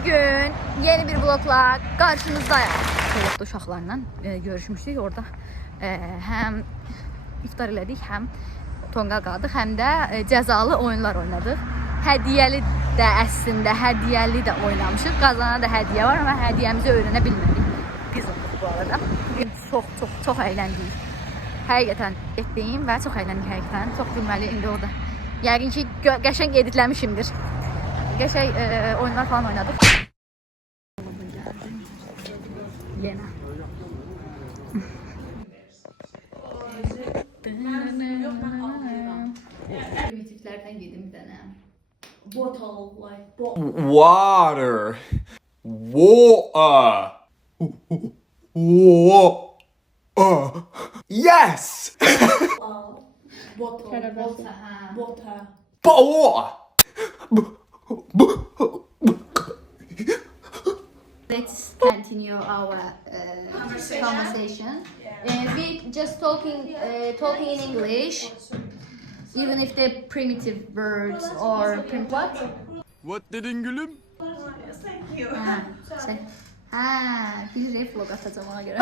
Bugün yeni bir vlogla karşınızdayım. Çoluklu uşaqlarla görüşmüşdük. Orada hem iftar elədik, hem tonqal qaldıq, hem de cəzalı oyunlar oynadık. Hədiyyəli də əslində, hədiyyəli də oynamışıq. Qazana da hədiyyə var, amma hədiyyəmizi öyrənə bilmədik. Biz olduq bu arada. Çox əyləndik. Həqiqətən etdiyim və çox əyləndik həqiqətən. Çox gülməli indi orada. Yəqin ki, qəşəng editləmişimdir. Qəşəng oyunlar falan oynadık. Yenə. Primitiflərdən gedim bir dənə. Bottle, like bottle. Water. Water. Water. Yes. Bottle. Water. Let's continue our conversation. We just talking in English, even if they're primitive words or what? What dedin gülüm? Bir vlog atacağım ona göre.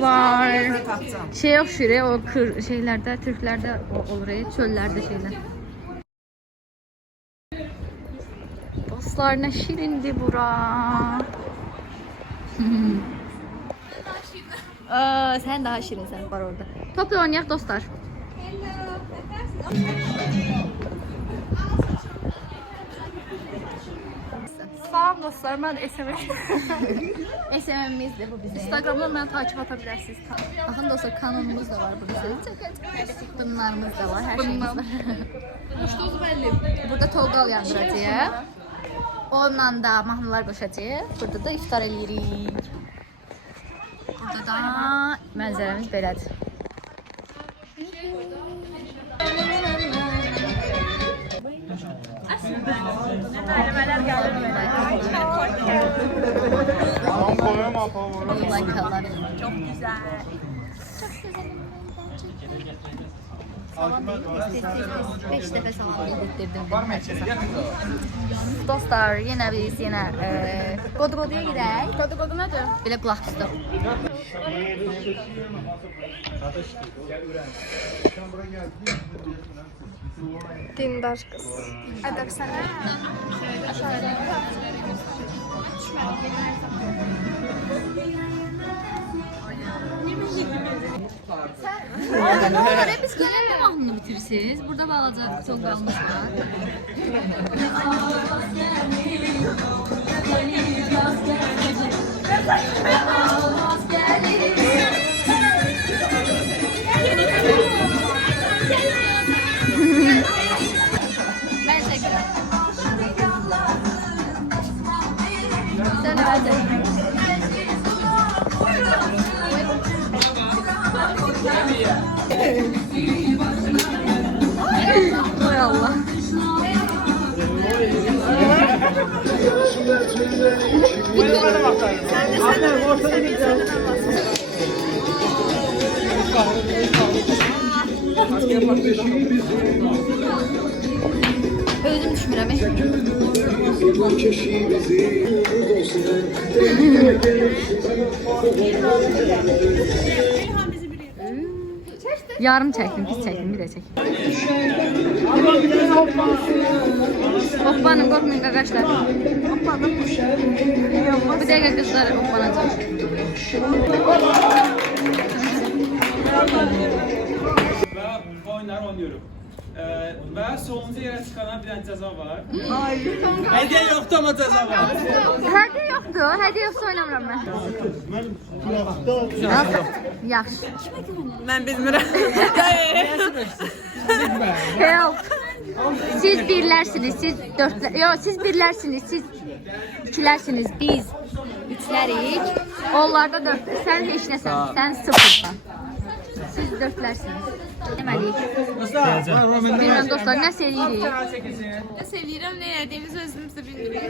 Var. Şey yok şuraya, o şeylerde, Türklerde olur, çöllerde şeyler. Dostlar, ne şirindi bura. Sen daha şirinsen var orada. Topla oynayak dostlar. Salam dostlar, mən SMS. SMM'imiz de bu bizim. Instagramdan məni takip atabilirsiniz. Bakın dostlar, kanalımız da var burada. Bunlarımız da var, her şeyimiz var. Burada tonqal yandıracağıq. Onunla da mahnılar qoşacağıq. Burada da iftar eləyirik. Burada da mənzərəmiz belədir. Çok güzel. 5 dəfə salam yedirdim. Dostlar, yenə biz Qodu-Qoduya gedək. Qodu nədir? Belə qulaq tutduq. Dindar qız. Ədəb sənə. Onlara biz gələn mahnını bitirirsiniz. Burada balaca tonqalımız var. Ben çekiyorum. Sen de ben çekiyorum. Hay Allah. Özüm düşmürəm. Yarım çektim, pis çektim, bir de çek. Hoppanın, korkmayın arkadaşlar. Hoppanın. Bu dakika kızlar hoppanacak. Bu oyunları oynuyorum. Ve sonuncu yere çıkaran bir tane ceza var. Hediye yoktu ama ceza var. Hediye yoktu, hediye yoksa oynamıram ben. Yaxşı. Mən bilmirəm. Help. Siz birlərsiniz, siz dörtlər. Yox, siz birlərsiniz, siz ikilərsiniz, biz üçlərik. Onlarda dörtlər. Sən heç nəsən, sən sıfırsan. Siz dörtlərsiniz. Deməliyik. Bilməm dostlar, nə eləyirik? Nə sevirəm, nə edədiyimizi özümüz də bilmirik.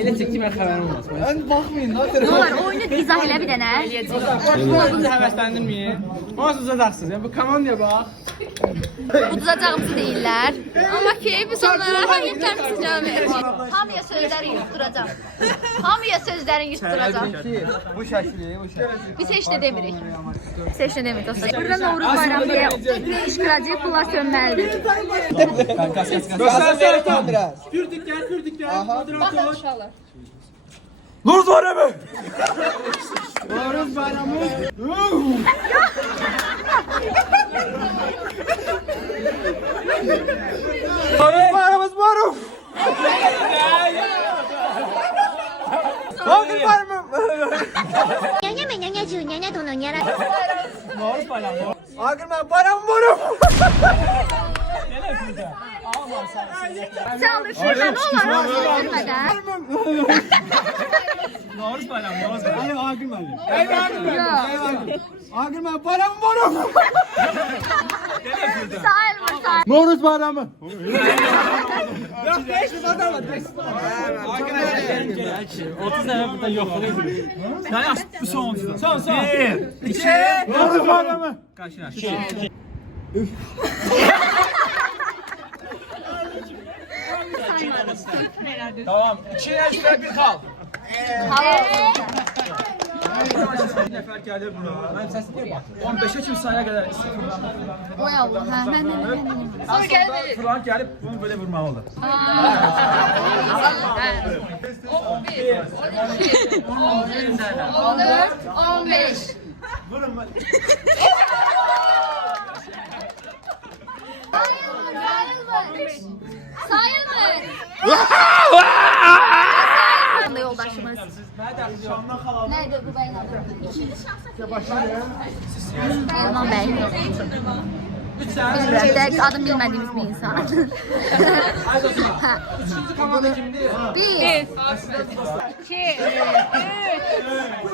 Elə çək ki, mən xəbərim olmaz. Ön baxmayın, Nə olar, oyunu izah elə bir dənə. Bunu həvəsləndirməyin. Nasıl uzadaqsınız? Bu komandaya bax. Uduzacağımızı deyirlər. Amma ki, biz onlara həqiqətlərimizi cavab verəcəyik. Hamıya sözləri yutturacam. Hamıya sözlərini yutturacam. Bu şəkli, bu şəkli. Biz heç nə demirik. Biz heç nə demirik dostlar. Burada Novruz bayramı deyə işqiracı pullar sönməlidir. Göstərsene tam biraz. Kürdük gel. Moderatör. Nuruz bayramı. Novruz bayramı. Nuruz bayramımız var. Nuruz bayramı. Novruz bayramı. Agır ben bayramım varım. Çalır şuradan olar bilmədən. Novruz bayramı. Ay Agır ben. Agır ben bayramım varım. Sayılmır, sayılmır. Nuruz bayramı. Yok 500 adam var. 30 sene burada yoxluq edilir. Sen aç bu sonuncuda. Son. 1, 2, Nuruz bayramı. Kaçın. Tamam. 2 yaşta bir kal. Bir nefer gelir bura. Ben sesini niye bakıyorum? 15'e kim sayıya kadar Oy Allah, hə, mən. Fırlan gelip bunu böyle vurmalı olur. 11, 12, 14, 15. Vurun. Sayılmır. Yoldaşımız. Nerede bu benim Elman Bey. Bilmirəm, adım bilmədiyimiz bir insan. Bir. 2, 3,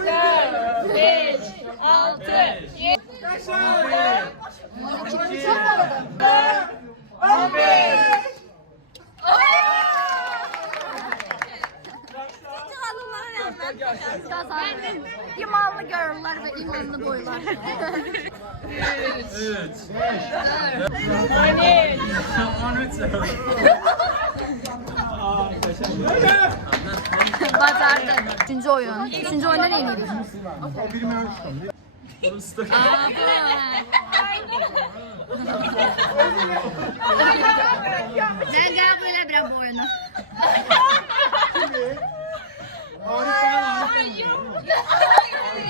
4, 5, 6, 7. Çok İmanlı görürlər və imanlı boylar. 3, 13. Bacardın. Üçüncü oyun. Üçüncü oyunda ne yedik? Sen gel böyle bir bu oyunu.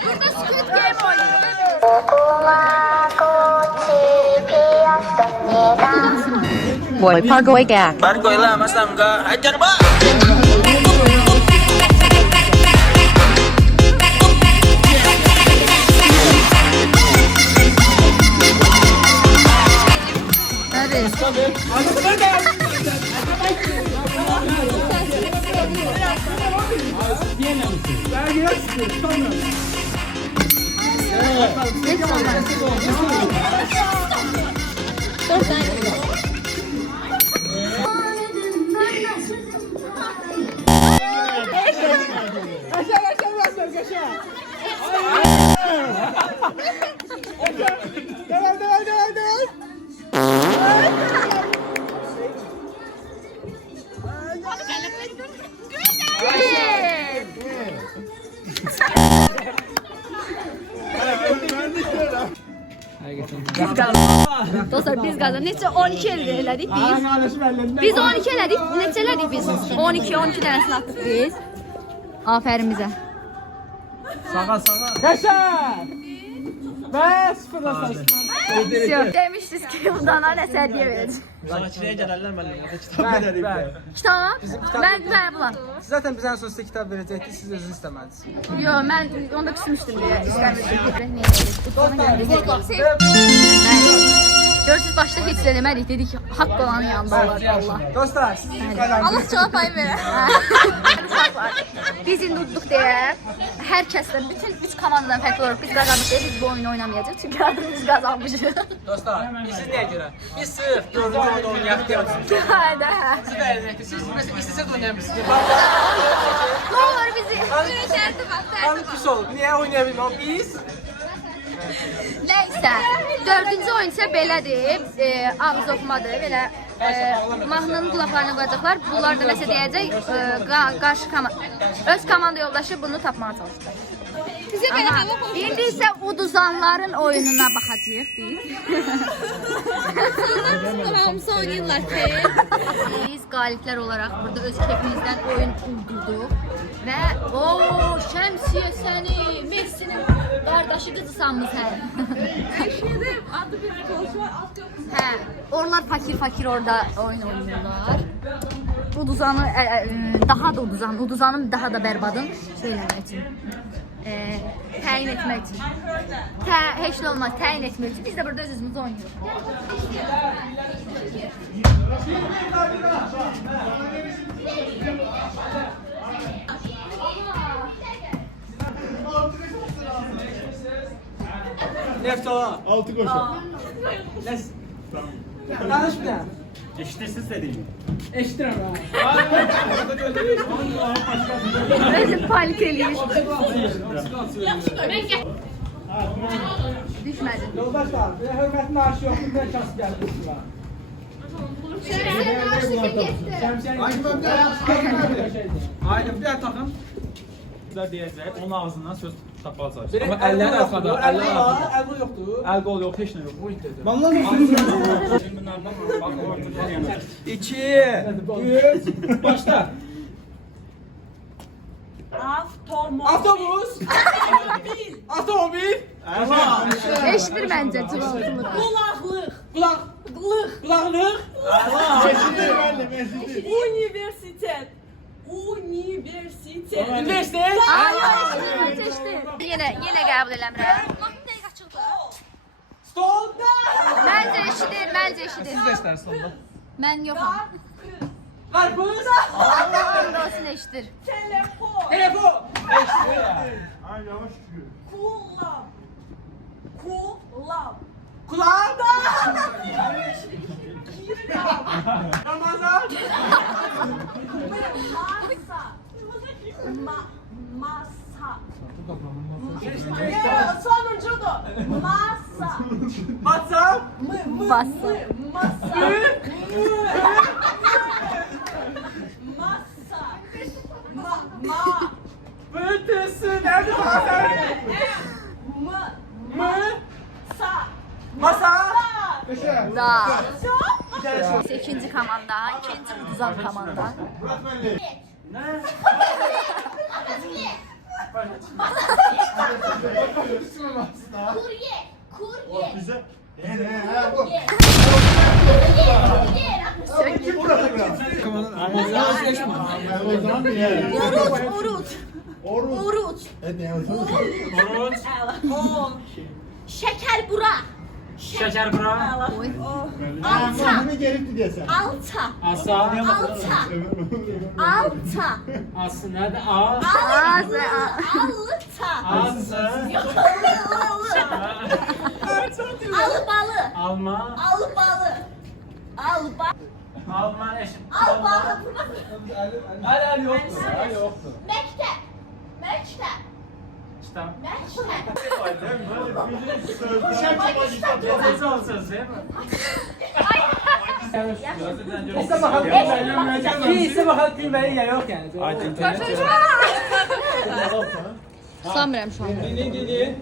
Burada Squid Game oynuyoruz. Boy Pargoy Gak. Pargoy lah mas Tangga, hajar bang. Dostlar biz qazan neçə 12 elədik biz. Biz 12 elədik. Neçə elədik biz? 12 dənəsini atdıq biz. Afərin bizə. Sağa. Yaşa! Ve sıfırlasın. Demişdiniz ki bundan nəsə hədiyyə verəcəm. Zakireye gelenler ben de kitap verelim. Kitab? Mən bulam. Zaten biz en son size kitap verecektik, siz özünüz istemediniz. Yo, mən onda küsmüşdüm deyə istəmirdim. Futbola gəldik. Görürsünüz başta heç də demədik. Dedik ki, haqq olanın yanında olar valla. Dostlar, siz kazandınız. Allah cevap payı verir. Uşaqlar, biz indi udduq deyə hər kəsdən, bütün 3 komandadan fərqli olaraq biz qazanmışıq deyə biz bu oyunu oynamayacaq. Çünki artıq biz qazanmışıq. Dostlar, biz siz nəyə görə? Biz sırf 4-cü oyunu oynayaq deyə düşündük. Hayda. Siz vəziyyətdir. Siz məsələn istəsəz oynayabilirsiniz. Ne olur bizi. Hanım pis olub. Niyə oynaya bilməm? Biz Nəysə, 4-cü oyun isə belədir. Ağız oxumadır. Belə mahnının qulaqlarına qoyacaqlar. Bunlar da nəsə deyəcək. Qarşı öz komanda yoldaşı bunu tapmağa çalışacaq. Bize böyle hava koyuyor. İndi isə uduzanların oyununa baxacağıq biz. Hamısı oynayırlar ki. Biz qaliblər olaraq burada öz keyfimizdən oyun udurduq. Və o Şəmsiyə səni Messi'nin qardaşı qızısanmız hə. Eşedim adı bir konuşma alt kapısı. Hə, oralar fakir orada oyun oynuyorlar. Uduzanı daha da uduzanın daha da bərbadın söyləmək üçün. Təyin etmək üçün. Heç nə olmaz, təyin etmək üçün. Biz də burada öz-özümüzü oynuyoruz. Neftola. 6 koşu. Danış bir dənə. Eşitirsiz dedim. Eşidirəm ha. Özü panik eləyir. Düşmədin. Yoldaşlar, belə hörmətin arşı yoxdur, bir kəs gəldi bura. Aydın bir takım. Da deyəcək, onun ağzından söz tapmağa çalışır. Amma əlləri arxada, əlləri arxada. Əl yoxdur. Əl qol yox, heç nə yox. Vallahi mı? 2 3 başla. Avtobus. Avtomobil. Eşidir məncə cıvıltılığı. Qulaqlıq. Universitet. Universitet. Universitet. Yenə qəbul eləmirəm. Stol. Məncə eşidir. Mən yoxam. Qarpız. Olsun eşidir. Telefon. Telefon. Ay yavaş çıkıyor. Kullan. Kulağım. Ramazan. Masa. Sonuncudu. Masa. WhatsApp. Bassa. Masa. Masa. Bırtısı. Nerede var? Masa. Da. İkinci komanda, ikinci uduzan komanda. Kurye. Bize. Bu. O zaman bir yer. Orut. Evet, ne yapıyorsun? Şeker bura. Şeker bura. Alta. Hani gelip diyesen. Alta. Asa. Alta. Ası nerede? A. Alta. Ası. Al balı. Alma. Al balı. Al balı. Alman eşim. Al balı. Al yoktu. Al yoktu. Mektep. İşte. Mektep. Neyse olsun değil mi? İyisi bakalım bilmeyi ya yok yani. Sanmıram şu an. Dinle.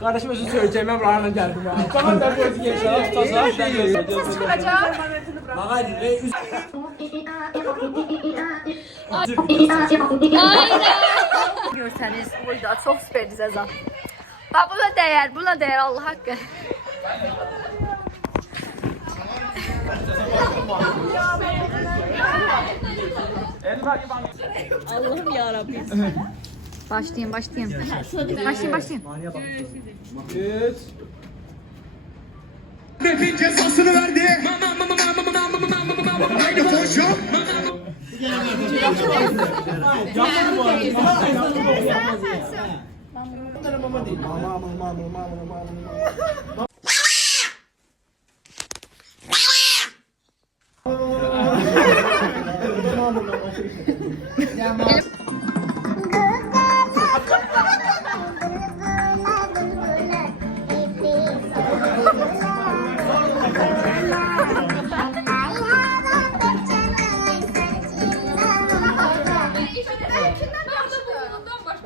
Kardeşim özür söyleyeceğim ben buraya geldim ya. Tamam ben bu özür geçeceğim. Tazar Ses çıkacak. Bana dinle. Görsəniz, burada çox süperdir Zəzan. Bax, buna dəyər, Allah haqqı. Allah'ım yarabbim. Başlayın. Başlayın. 3 Rap'in cezasını verdi. Aynı boşum.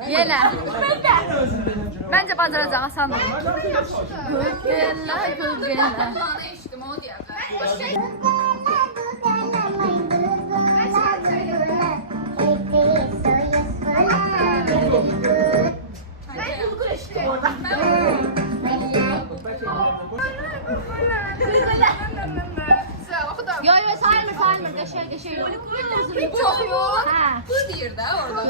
Yenə. Məncə bacaracaq asandır. Qılqınla, qılqınla. Yo yo saymır geçey. Hiç yok yok. Bu deyir də orada.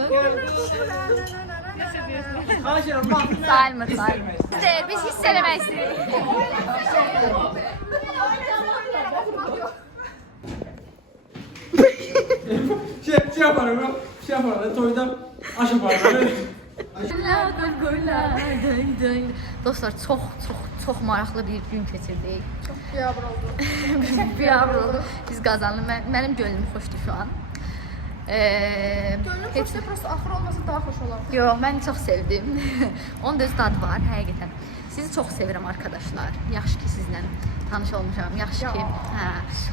Saymır. Biz hiss eləmək istəyirik. Şey yaparım, toyda aş yaparım. Dostlar, çox maraqlı bir gün keçirdik. Çox biabr oldu. Biz qazandı. Mənim gönlüm xoşdur şu an. Gönlüm xoşdur, prosto axır olmasa daha xoş olar. Yox, mən çox sevdim. Onun da öz dadı var, həqiqətən. Sizi çox sevirəm arkadaşlar. Yaxşı ki sizlə tanış olmuşam.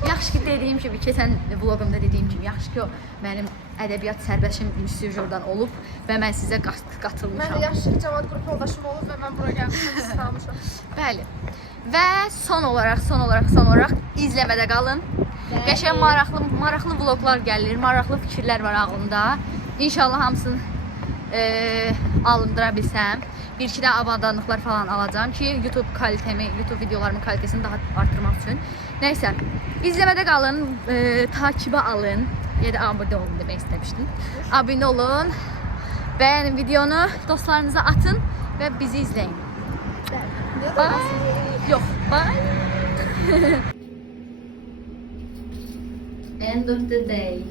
Yaxşı ki dediyim kimi, keçən vlogumda dediyim kimi, yaxşı ki o mənim ədəbiyyat sərbəşim müstəşardan olub və mən sizə qatılmışam. Mən də yaxşı ki Cavad qrup yoldaşım olub və mən bura gəlmişəm, istamışam. Bəli. Və son olaraq izləmədə qalın. Qəşəng maraqlı vloglar gəlir, maraqlı fikirlər var ağlımda. İnşallah hamısını alındıra bilsəm. Bir-iki də avadanlıqlar falan alacağım ki, YouTube videolarımın kalitesini daha artırmaq üçün. Nəysə, izləmədə qalın, takibə alın. Ya da abunə olun demək istəmişdim. Abunə olun, bəyənin videonu, dostlarınıza atın və bizi izləyin. Bye. Yox, bye. End of the day.